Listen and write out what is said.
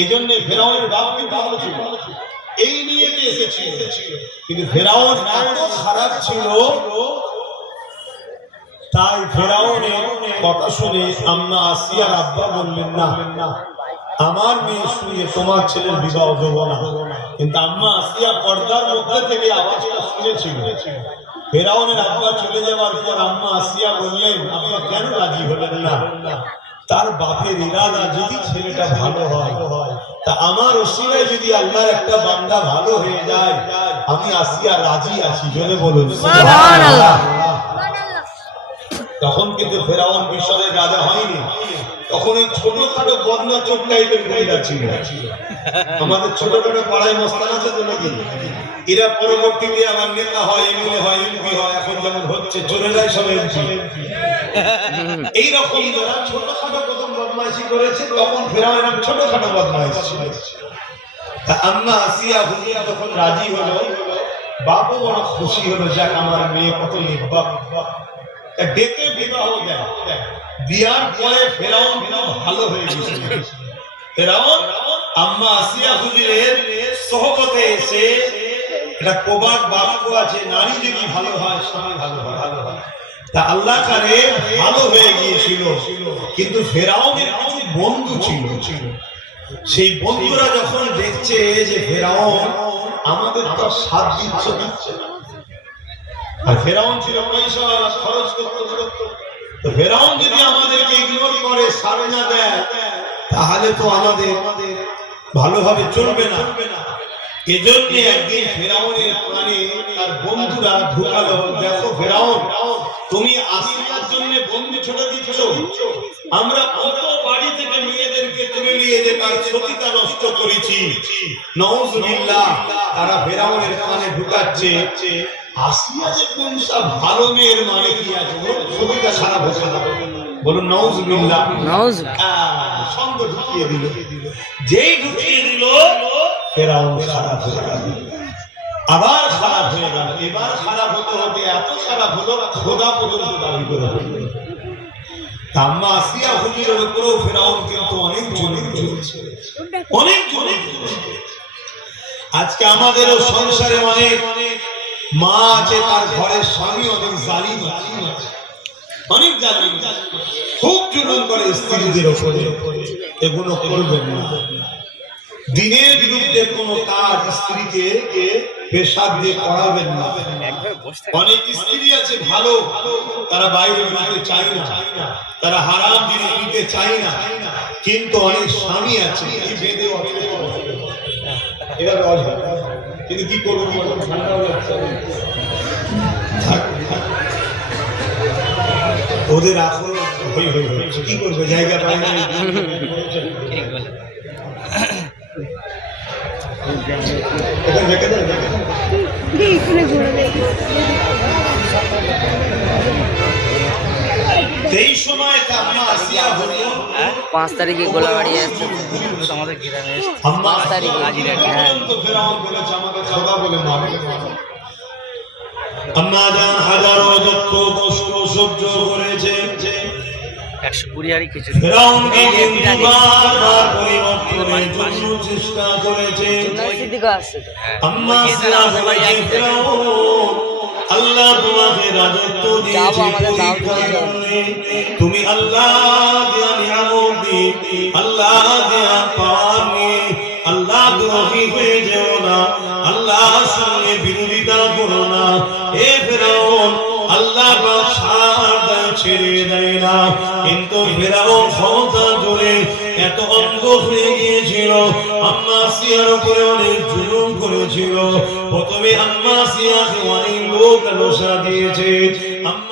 এই জন্য ফেরাউনের বাপ কিন্তু ভালো ছিল। এই নিয়ে যে এসেছিল কিন্তু ফেরাউন এত খারাপ ছিল তাই ফেরাউনের কথা শুনে আম্মা আসিয়ার আব্বা বললেন, না, আমার মেয়ে শুয়ে তোমার ছেলের বিবাহ দেব না। কিন্তু আম্মা আসিয়া পর্দার মধ্যে থেকে আওয়াজটা শুনেছিল ফেরাউনের আব্বা চলে যাওয়ার পর আম্মা আসিয়া বললেন আব্বা কেন রাজি হলেন না? তার বাপের ইরাদা যদি ছেলেটা ভালো হয় তা আমার ওসিলায় যদি আল্লাহর একটা বান্দা ভালো হয়ে যায় আমি আসিয়া রাজি আছি জোরে বলুন সুবহানাল্লাহ। তখন কিন্তু ফেরাউন মিশরের রাজা হয়নি। তখন এই ছোটখাটো বদনা চোখ টাইপের মহিলা ছিল। আমাদের ছোটখাটো পাড়ায় মস্তান আছে তো নাকি? এরা পরবর্তীতে আবার নেতা হয়, এমএলএ হয়, এমপি হয়, এখন যেমন হচ্ছে, চোরেরাই সব এমপি। এইরকম যারা ছোটখাটো প্রথম বদমাইশি করেছে, তখন ফেরাও এরকম ছোটখাটো বদমাইশ ছিল। তা আম্মা আসিয়া হুজিয়া তখন রাজি হলো। বাপও বড় খুশি হলো, যাক আমার মেয়ে কত নির্বাক। ডেকে বিবাহ দেয় বিয়ার পরে ফেরাউন ভালো হয়ে ফেরাউন, আম্মা আসিয়া হুজুরের এসে এটা আছে, নারী যদি ভালো হয়, স্বামী ভালো হয়। ভালো হয় তা আল্লাহ ভালো হয়ে গিয়েছিল। কিন্তু ফেরাউনের কিছু বন্ধু ছিল। সেই বন্ধুরা যখন দেখছে যে ফেরাউন আমাদের তো সাত দিচ্ছ দিচ্ছে না আর ফেরাউন ছিল পয়সা খরচ করতে তো ফেরাউন যদি আমাদেরকে ইগনোর করে, সারে না দেয়, তাহলে তো আমাদের ভালোভাবে চলবে না। এজন্য একদিন ফেরাউনের প্রাণে তার বন্ধুরা ঢুকালো, দেখো ফেরাউন, তুমি আসিয়ার জন্য বন্ধু ছোটা দিচ্ছ। আমরা কত বাড়ি থেকে মেয়েদেরকে তুলে নিয়ে যে তার সতীতা নষ্ট করেছি। নওজুবিল্লাহ তারা ফেরাউনের কানে ঢুকাচ্ছে। আসিয়া যে কোন ভালো মেয়ের মানে কি আছে বলুন, সারা বসে বলুন নওজুবিল্লাহ। নওজ আহ, ঢুকিয়ে দিল। যেই ঢুকিয়ে দিল ফেরাউন খারাপ হয়ে গেল। আবার খারাপ হয়ে গেল। এবার খারাপ হতে হতে এত খারাপ হলো খোদা পর্যন্ত দাবি করে ফেলল। আম্মা আসিয়া হুজুরের উপরেও ফেরাউন কিন্তু অনেক চলছে অনেক আজকে আমাদেরও সংসারে অনেক মা আছে তার ঘরের স্বামী অনেক জালিম অনেক জালিম। খুব জুলুম করে স্ত্রীদের উপরে এগুলো করবেন না। দিনের বিরুদ্ধে কোনো কাজ স্ত্রীকে পেশাদ দিয়ে করাবেন না। অনেক স্ত্রী আছে ভালো, তারা বাইরে বেরোতে চায় না। তারা হারাম জিনিস নিতে চায় না। কিন্তু অনেক স্বামী আছে। এভাবে কিন্তু কি করব বলুন? ঠান্ডাও লাগছে। ওদের আসল কি করবে জায়গা পায় না। সেই সময় আম্মা আসিয়া হলো পাঁচ তারিখে গোলাবাড়ি আসছে আমাদের গ্রামে পাঁচ তারিখে। জান হাজারো সহ্য করেছে। একশো কুড়ি হারি খিচুড়ি। চেষ্টা করেছে। রাজত্ব দিয়েছে পরীক্ষার তুমি আল্লাহ দেয়া নিয়ামত দিয়ে আল্লাহ দেয়া পাওয়ার নিয়ে আল্লাহ দ্রোহী হয়ে যেও না আল্লাহ সঙ্গে বিরোধিতা করো না। এ ফেরাউন আল্লাহ সার দেয় ছেড়ে দেয় না। কিন্তু ফেরাউন ক্ষমতা জোরে এত অন্ধ হয়ে গিয়েছিল আম্মা সিয়ার উপরে অনেক জুলুম করেছিল। প্রথমে আম্মা সিয়াকে অনেক লোক দোষা দিয়েছে। আম্মা